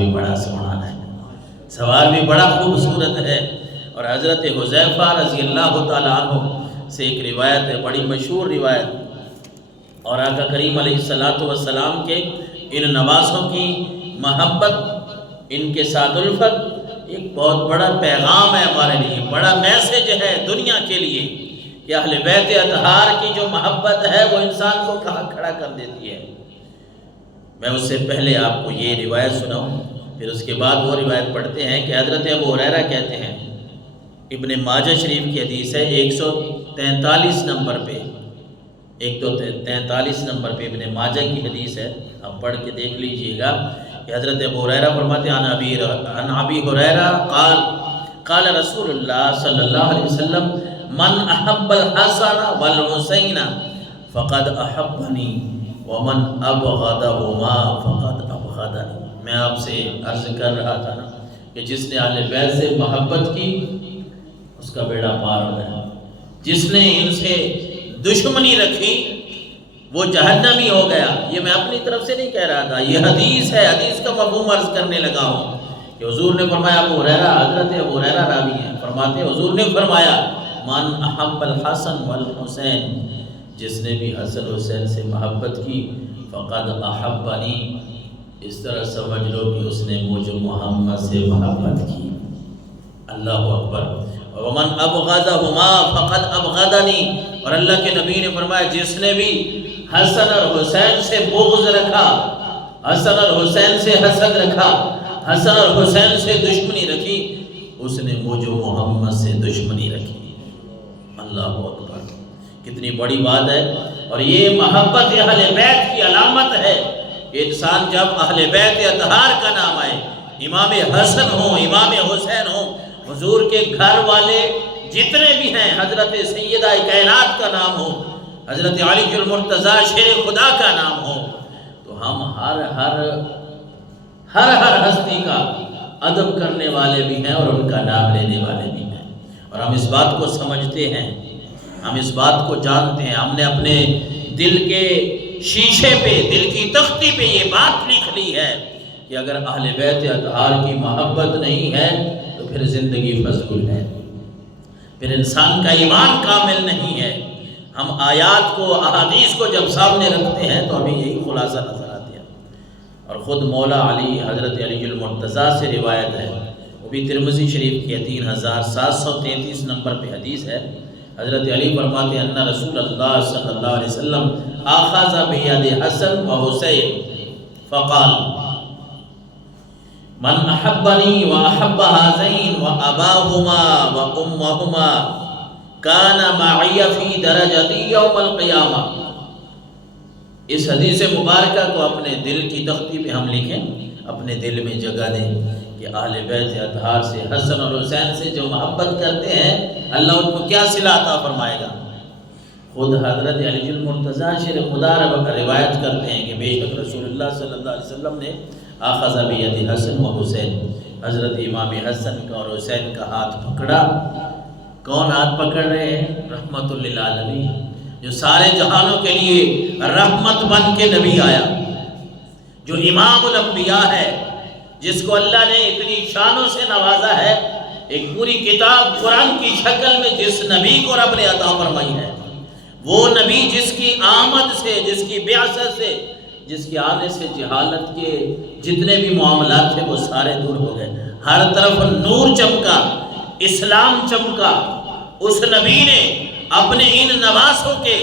بھی بڑا سونا ہے، سوال بھی بڑا خوبصورت ہے۔ اور حضرت حذیفہ رضی اللہ تعالیٰ عنہ سے ایک روایت ہے، بڑی مشہور روایت، اور آقا کریم علیہ السلام کے ان نوازوں کی محبت، ان کے ساتھ الفت ایک بہت بڑا پیغام ہے ہمارے لیے، بڑا میسج ہے دنیا کے لیے کہ اہل بیت اطہار کی جو محبت ہے وہ انسان کو کہاں کھڑا کر دیتی ہے۔ میں اس سے پہلے آپ کو یہ روایت سناؤں، پھر اس کے بعد وہ روایت پڑھتے ہیں کہ حضرت ابو ہریرہ کہتے ہیں، ابن ماجہ شریف کی حدیث ہے 143 نمبر پہ، 143 نمبر پہ ابن ماجہ کی حدیث ہے، آپ پڑھ کے دیکھ لیجئے گا کہ حضرت ابو ہریرہ فرماتے ہیں عن ابی ہریرہ قال قال رسول اللہ صلی اللہ علیہ وسلم من احب الحسن والحسین فقد احبنی ومن ابغضہما فقد ابغضنی۔ میں آپ سے عرض کر رہا تھا نا کہ جس نے اہل بیت سے محبت کی اس کا بیڑا پار ہو گیا، جس نے ان سے دشمنی رکھی وہ جہنمی ہو گیا۔ یہ میں اپنی طرف سے نہیں کہہ رہا تھا، یہ حدیث ہے، حدیث کا مفہوم عرض کرنے لگا ہوں کہ حضور نے فرمایا، ابو ہریرہ حضرت ابو ہریرہ راوی ہیں، فرماتے ہیں حضور نے فرمایا من احب الحسن والحسین، جس نے بھی حسن حسین سے محبت کی فقد احبنی، اس طرح سمجھ لو کہ اس نے مجھ محمد سے محبت کی۔ اللہ اکبر۔ ومن ابغضہما فقد ابغضنی، اور اللہ کے نبی نے فرمایا جس نے بھی حسن اور حسین سے بغض رکھا، حسن اور حسین سے حسد رکھا، حسن اور حسین سے دشمنی رکھی، اس نے مجھ محمد سے دشمنی رکھی۔ اللہ اکبر، کتنی بڑی بات ہے۔ اور یہ محبت اہل بیت کی علامت ہے کہ انسان جب اہل بیت اطہار کا نام آئے، امام حسن ہوں، امام حسین ہوں، حضور کے گھر والے جتنے بھی ہیں، حضرت سیدہ کائنات کا نام ہو، حضرت علی المرتضیٰ شیر خدا کا نام ہو، تو ہم ہر ہستی کا ادب کرنے والے بھی ہیں اور ان کا نام لینے والے بھی ہیں۔ اور ہم اس بات کو سمجھتے ہیں، ہم اس بات کو جانتے ہیں، ہم نے اپنے دل کے شیشے پہ، دل کی تختی پہ یہ بات لکھ لی ہے کہ اگر اہل بیت اطہار کی محبت نہیں ہے تو پھر زندگی فضول ہے، پھر انسان کا ایمان کامل نہیں ہے۔ ہم آیات کو، احادیث کو جب سامنے رکھتے ہیں تو ہمیں یہی خلاصہ نظر آتا ہے۔ اور خود مولا علی، حضرت علی المرتضیٰ سے روایت ہے، وہ بھی ترمذی شریف کی 3733 نمبر پہ حدیث ہے۔ حضرت علی فرماتے ہیں ان رسول اللہ صلی اللہ علیہ وسلم اخذ بید حسن و حسین فقال من احبنی و احب هذین و اباہما و امہما کان معی فی درجتی یوم القیامہ۔ اس حدیث مبارکہ کو اپنے دل کی تختی پہ ہم لکھیں، اپنے دل میں جگہ دیں کہ اہل بیت اطہار سے، حسن اور حسین سے جو محبت کرتے ہیں اللہ ان کو کیا صلہ عطا فرمائے گا۔ خود حضرت علی المرتضیٰ شیر خدا روایت کرتے ہیں کہ بے شک رسول اللہ صلی اللہ علیہ وسلم نے آخذ بید حسن و حسین، حضرت امام حسن کا اور حسین کا ہاتھ پکڑا۔ کون ہاتھ پکڑ رہے ہیں؟ رحمت للعالمین، جو سارے جہانوں کے لیے رحمت بن کے نبی آیا، جو امام الانبیاء ہے، جس کو اللہ نے اتنی شانوں سے نوازا ہے، ایک پوری کتاب قرآن کی شکل میں جس نبی کو رب نے عطا فرمائی ہے، وہ نبی جس کی آمد سے، جس کی بعثت سے، جس کے آنے سے جہالت کے جتنے بھی معاملات تھے وہ سارے دور ہو گئے، ہر طرف نور چمکا، اسلام چمکا۔ اس نبی نے اپنے ان نواسوں کے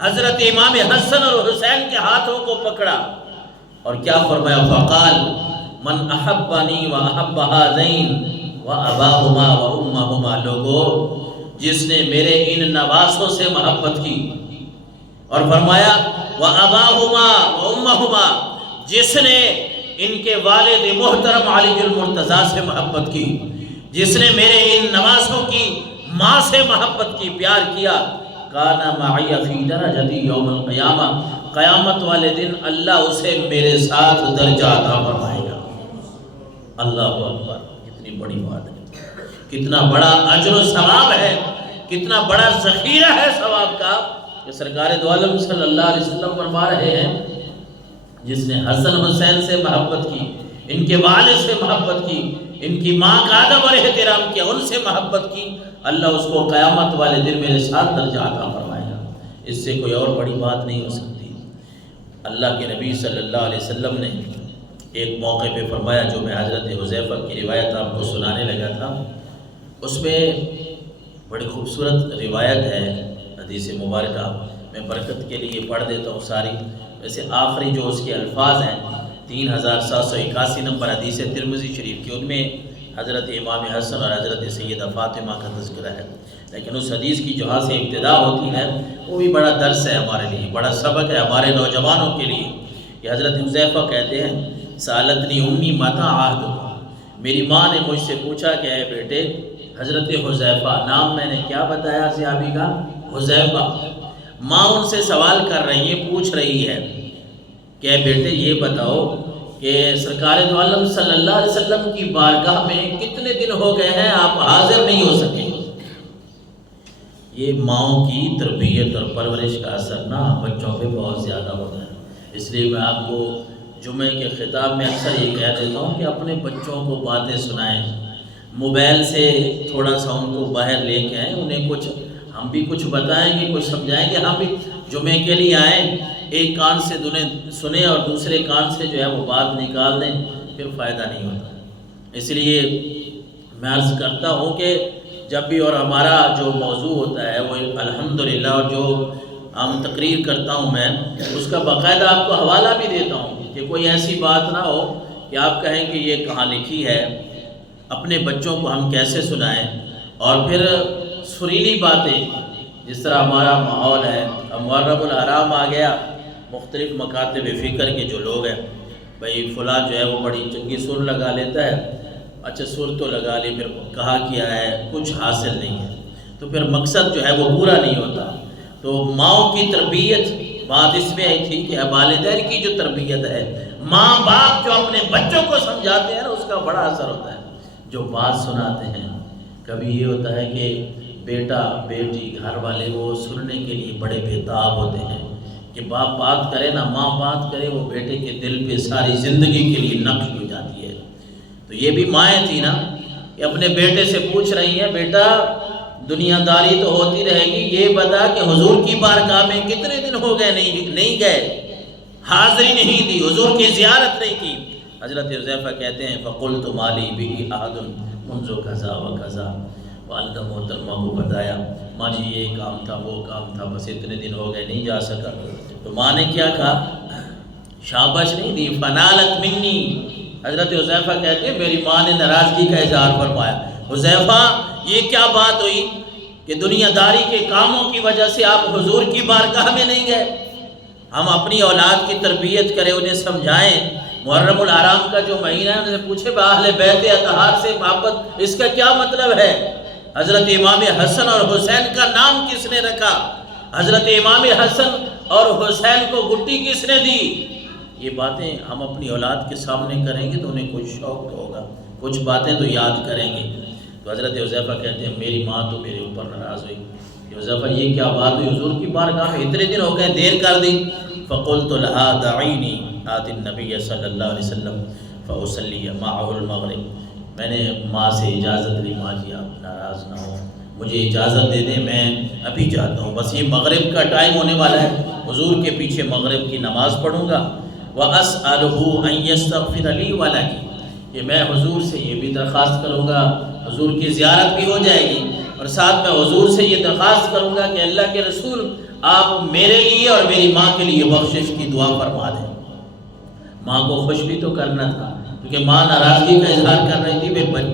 حضرت امام حسن اور حسین کے ہاتھوں کو پکڑا اور کیا فرمایا؟ فقال من احبنی و احب هذین و اباہما و امہما، لوگو جس نے میرے ان نواسوں سے محبت کی، اور فرمایا و اباہما و امہما، جس نے ان کے والد محترم علی المرتضیٰ سے محبت کی، جس نے میرے ان نواسوں کی ماں سے محبت کی، پیار کیا، کانا معی فی درجتی یوم القیامہ، قیامت والے دن اللہ اسے میرے ساتھ درجہ عطا فرمائے گا۔ اللہ اکبر، کتنی بڑی بات ہے، کتنا بڑا اجر و ثواب ہے، کتنا بڑا ذخیرہ ہے ثواب کا کہ سرکار دو عالم صلی اللہ علیہ وسلم فرما رہے ہیں جس نے حسن حسین سے محبت کی، ان کے والد سے محبت کی، ان کی ماں کا ادب اور احترام کیا، ان سے محبت کی، اللہ اس کو قیامت والے دن میرے ساتھ درجہ عطا فرمائے گا۔ اس سے کوئی اور بڑی بات نہیں ہو سکتی۔ اللہ کے نبی صلی اللہ علیہ وسلم نے ایک موقع پہ فرمایا، جو میں حضرت حذیفہ کی روایت آپ کو سنانے لگا تھا، اس میں بڑی خوبصورت روایت ہے، حدیث مبارکہ میں برکت کے لیے پڑھ دیتا ہوں ساری۔ ویسے آخری جو اس کے الفاظ ہیں 3781 نمبر حدیث ترمذی شریف کی، ان میں حضرت امام حسن اور حضرت سیدہ فاطمہ کا تذکرہ ہے، لیکن اس حدیث کی جہاں سے ابتدا ہوتی ہے وہ بھی بڑا درس ہے ہمارے لیے، بڑا سبق ہے ہمارے نوجوانوں کے لیے۔ کہ حضرت حذیفہ کہتے ہیں، سالتنی امی متی عہدک، میری ماں نے مجھ سے پوچھا کہ اے بیٹے حضرت حذیفہ، نام میں نے کیا بتایا صحابی کا؟ حذیفہ۔ ماں ان سے سوال کر رہی ہے، پوچھ رہی ہے کہ اے بیٹے یہ بتاؤ کہ سرکار دو عالم صلی اللہ علیہ وسلم کی بارگاہ میں کتنے دن ہو گئے ہیں آپ حاضر نہیں ہو سکے؟ یہ ماؤں کی تربیت اور پرورش کا اثر نا بچوں پہ بہت زیادہ ہوتا ہے۔ اس لیے میں آپ کو جمعے کے خطاب میں اکثر یہ کہہ دیتا ہوں کہ اپنے بچوں کو باتیں سنائیں، موبائل سے تھوڑا سا ان کو باہر لے کے آئیں، انہیں کچھ ہم بھی کچھ بتائیں گے، کچھ سمجھائیں گے، ہم بھی جمعے کے لیے آئیں، ایک کان سے سنیں اور دوسرے کان سے جو ہے وہ بات نکال دیں، پھر فائدہ نہیں ہوتا۔ اس لیے میں عرض کرتا ہوں کہ جب بھی، اور ہمارا جو موضوع ہوتا ہے وہ الحمدللہ، اور جو ہم تقریر کرتا ہوں میں اس کا باقاعدہ آپ کو حوالہ بھی دیتا ہوں کہ کوئی ایسی بات نہ ہو کہ آپ کہیں کہ یہ کہاں لکھی ہے۔ اپنے بچوں کو ہم کیسے سنائیں، اور پھر سریلی باتیں، جس طرح ہمارا ماحول ہے، محرم الحرام آ گیا، مختلف مکاتب فکر کے جو لوگ ہیں، بھئی فلاں جو ہے وہ بڑی چنگی سر لگا لیتا ہے، اچھا سر تو لگا لی، پھر کہا کیا ہے کچھ حاصل نہیں ہے، تو پھر مقصد جو ہے وہ پورا نہیں ہوتا۔ تو ماؤں کی تربیت، بات اس میں آئی تھی کہ والدین کی جو تربیت ہے، ماں باپ جو اپنے بچوں کو سمجھاتے ہیں نا، اس کا بڑا اثر ہوتا ہے۔ جو بات سناتے ہیں، کبھی یہ ہوتا ہے کہ بیٹا بیٹی گھر والے وہ سننے کے لیے بڑے بےتاب ہوتے ہیں کہ باپ بات کرے نا، ماں بات کرے، وہ بیٹے کے دل پہ ساری زندگی کے لیے نقش ہو جاتی ہے۔ تو یہ بھی مائیں تھی نا، کہ اپنے بیٹے سے پوچھ رہی ہیں، بیٹا دنیا داری تو ہوتی رہے گی، یہ بتا کہ حضور کی بارگاہ میں کتنے دن ہو گئے نہیں گئے، حاضری نہیں دی، حضور کی زیارت نہیں کی۔ حضرت حذیفہ کہتے ہیں، فَقُلْتُ مَالِي بِهِ أَحَدٌ مُنْذُ كَذَا وَكَذَا، والدہ محترمہ کو بتایا، ماں جی یہ کام تھا وہ کام تھا، بس اتنے دن ہو گئے نہیں جا سکا۔ تو ماں نے کیا کہا؟ شاباش نہیں دی، فنالت منی۔ حضرت حذیفہ کہتے ہیں میری ماں نے ناراضگی کا اظہار فرمایا، حذیفہ یہ کیا بات ہوئی کہ دنیا داری کے کاموں کی وجہ سے آپ حضور کی بارگاہ میں نہیں گئے؟ ہم اپنی اولاد کی تربیت کریں، انہیں سمجھائیں۔ محرم الحرام کا جو مہینہ ہے، انہیں پوچھے اہل بیت اطہار سے محبت، اس کا کیا مطلب ہے؟ حضرت امام حسن اور حسین کا نام کس نے رکھا؟ حضرت امام حسن اور حسین کو گٹی کس نے دی؟ یہ باتیں ہم اپنی اولاد کے سامنے کریں گے تو انہیں کچھ شوق تو ہوگا، کچھ باتیں تو یاد کریں گے۔ تو حضرت حذیفہ کہتے ہیں میری ماں تو میرے اوپر ناراض ہوئی کہ حذیفہ یہ کیا بات ہوئی، حضور کی بارگاہ میں اتنے دن ہو گئے، دیر کر دی۔ فقلت لها دعینی آتی النبی صلی اللہ علیہ وسلم فاصلی معه المغرب، میں نے ماں سے اجازت لی، ماں جی آپ ناراض نہ ہو، مجھے اجازت دے دیں، میں ابھی جاتا ہوں، بس یہ مغرب کا ٹائم ہونے والا ہے، حضور کے پیچھے مغرب کی نماز پڑھوں گا۔ وَأَسْأَلُهُ أَن يَسْتَغْفِرَ لِي وَلَكِ، کہ میں حضور سے یہ بھی درخواست کروں گا، حضور کی زیارت بھی ہو جائے گی، اور ساتھ میں حضور سے یہ درخواست کروں گا کہ اللہ کے رسول آپ میرے لیے اور میری ماں کے لیے بخشش کی دعا فرما دیں۔ ماں کو خوش بھی تو کرنا تھا، کیونکہ ماں ناراضگی کا اظہار کر رہی تھی،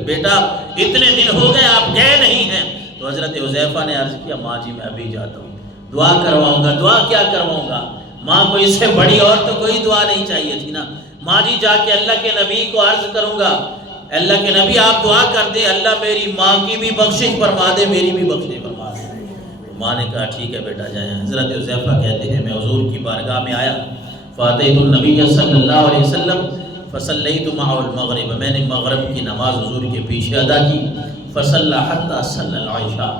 بیٹا اتنے دن ہو گئے آپ گئے نہیں ہیں۔ تو حضرت حذیفہ نے عرض کیا، ماں جی میں ابھی جاتا ہوں، دعا کرواؤں گا۔ دعا کیا کرواؤں گا؟ ماں کو اس سے بڑی اور تو کوئی دعا نہیں چاہیے تھی نا۔ ماں جی جا کے اللہ کے نبی کو عرض کروں گا، اللہ کے نبی آپ دعا کر دیں، اللہ میری ماں کی بھی بخشش فرما دے، میری بھی بخشش فرما دے۔ ماں نے کہا ٹھیک ہے بیٹا جائیں۔ حضرت حذیفہ کہتے ہیں میں حضور کی بارگاہ میں آیا، فاتحت النبی صلی اللہ علیہ وسلم فصلیت معه المغرب، میں نے مغرب کی نماز حضور کے پیچھے ادا کی۔ فصلی حتی صلی العشاء،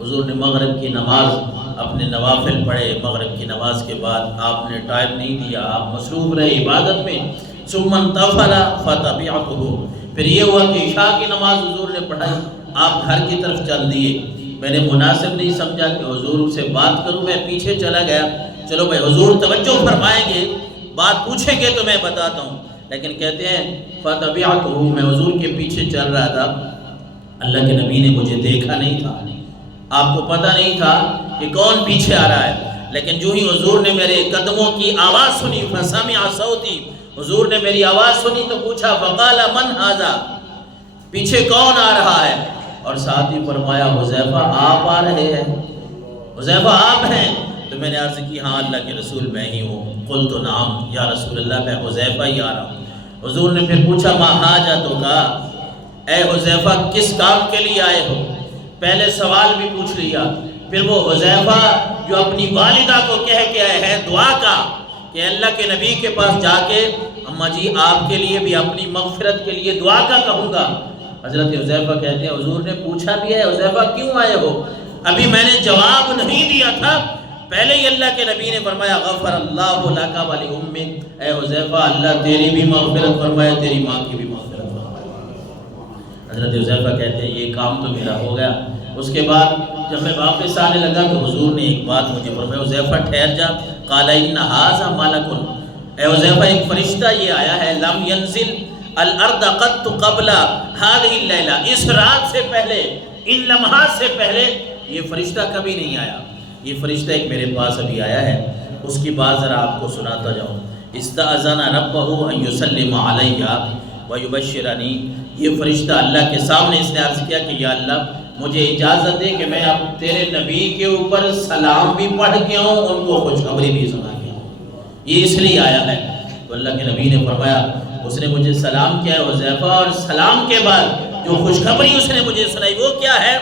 حضور نے مغرب کی نماز اپنے نوافل پڑھے، مغرب کی نماز کے بعد آپ نے ٹائم نہیں دیا، آپ مصروف رہے عبادت میں۔ ثم انتفل فتبعته، پھر یہ ہوا کہ عشاء کی نماز حضور نے پڑھائی، آپ گھر کی طرف چل دیے۔ میں نے مناسب نہیں سمجھا کہ حضور سے بات کروں، میں پیچھے چلا گیا، چلو بھائی حضور توجہ فرمائیں گے، بات پوچھیں گے تو میں بتاتا ہوں، لیکن کہتے ہیں فتبعته، میں حضور کے پیچھے چل رہا تھا، اللہ کے نبی نے مجھے دیکھا نہیں تھا، آپ کو پتہ نہیں تھا کہ کون پیچھے آ رہا ہے، لیکن جو ہی حضور نے میرے قدموں کی آواز سنی، فسمع صوتی، حضور نے میری آواز سنی تو پوچھا فقال من ھذا، پیچھے کون آ رہا ہے، اور ساتھ ہی فرمایا حذیفہ آپ آ رہے ہیں، حذیفہ آپ ہیں، تو میں نے عرض کی ہاں اللہ کے رسول میں ہی ہوں، قلت نعم یا رسول اللہ، میں حذیفہ ہی آ رہا ہوں۔ حضور نے پھر پوچھا ما حاجتک، اے حذیفہ کس کام کے لیے آئے ہو، پہلے سوال بھی پوچھ لیا، پھر وہ حذیفہ جو اپنی والدہ کو کہہ کے آئے ہیں دعا کا کہ اللہ کے نبی کے پاس جا کے اماں جی آپ کے لیے بھی اپنی مغفرت کے لیے دعا کا کہوں گا۔ حضرت حذیفہ کہتے ہیں حضور نے پوچھا بھی ہے حذیفہ کیوں آئے ہو، ابھی میں نے جواب نہیں دیا تھا، پہلے ہی اللہ کے نبی نے فرمایا غفر اللہ لک ولی امک، اے حذیفہ اللہ تیری بھی مغفرت فرمائے، تیری ماں کی بھی مغفرت فرمائے۔ حضرت حذیفہ کہتے ہیں یہ کام تو میرا ہو گیا۔ اس کے بعد جب میں واپس آنے لگا تو حضور نے ایک بات مجھے فرمایا حذیفہ ٹھہر جا، قال ان ھذا ملک، اے حذیفہ ایک فرشتہ یہ آیا ہے، لم ينزل الارض قط قبل هذه الليلہ، اس رات سے پہلے، ان لمحات سے پہلے یہ فرشتہ کبھی نہیں آیا، یہ فرشتہ ایک میرے پاس ابھی آیا ہے، اس کی بات ذرا آپ کو سناتا جاؤں۔ استأذن ربہ ان یسلم علی ویبشرنی، یہ فرشتہ اللہ کے سامنے اس نے عرض کیا کہ یا اللہ مجھے اجازت دے کہ میں اب تیرے نبی کے اوپر سلام بھی پڑھ کے آؤں، ان کو خوشخبری بھی سنا کے آؤں، یہ اس لیے آیا ہے۔ تو اللہ کے نبی نے فرمایا اس نے مجھے سلام کیا ہے حذیفہ، اور سلام کے بعد جو خوشخبری اس نے مجھے سنائی وہ کیا ہے،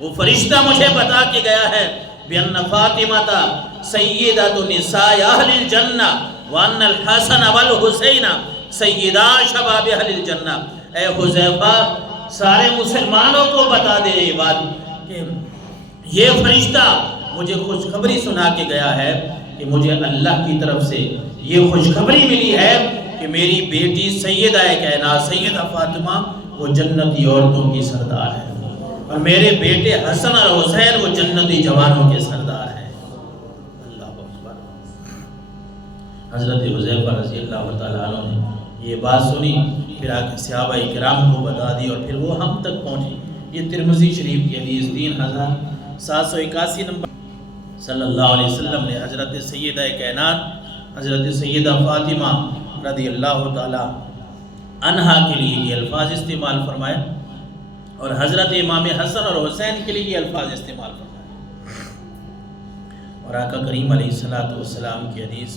وہ فرشتہ مجھے بتا کے گیا ہے بِأَنَّ فَاطِمَةَ سَيِّدَةُ نِسَاءِ أَهْلِ الْجَنَّةِ وَأَنَّ الْحَسَنَ وَالْحُسَيْنَ سَيِّدَا شَبَابِ أَهْلِ الْجَنَّةِ، اے حذیفہ سارے مسلمانوں کو بتا دے یہ بات کہ یہ فرشتہ مجھے خوشخبری سنا کے گیا ہے کہ مجھے اللہ کی طرف سے یہ خوشخبری ملی ہے کہ میری بیٹی سیدہ کائنات سیدہ فاطمہ وہ جنتی عورتوں کی سردار ہے، اور میرے بیٹے حسن اور حسین وہ جنتی جوانوں کے سردار ہیں۔ اللہ اکبر۔ حضرت حذیفہ رضی اللہ تعالیٰ عنہ نے یہ بات سنی، پھر آگے صحابہ کرام کو بتا دی، اور پھر وہ ہم تک پہنچی۔ یہ ترمذی شریف کی حدیث 3781 نمبر، صلی اللہ علیہ وسلم نے حضرت سیدہ کائنات حضرت سیدہ فاطمہ رضی اللہ تعالی عنہا کے لیے یہ الفاظ استعمال فرمائے، اور حضرت امام حسن اور حسین کے لیے یہ الفاظ استعمال فرمائے، اور آقا کریم علیہ الصلوۃ والسلام کی حدیث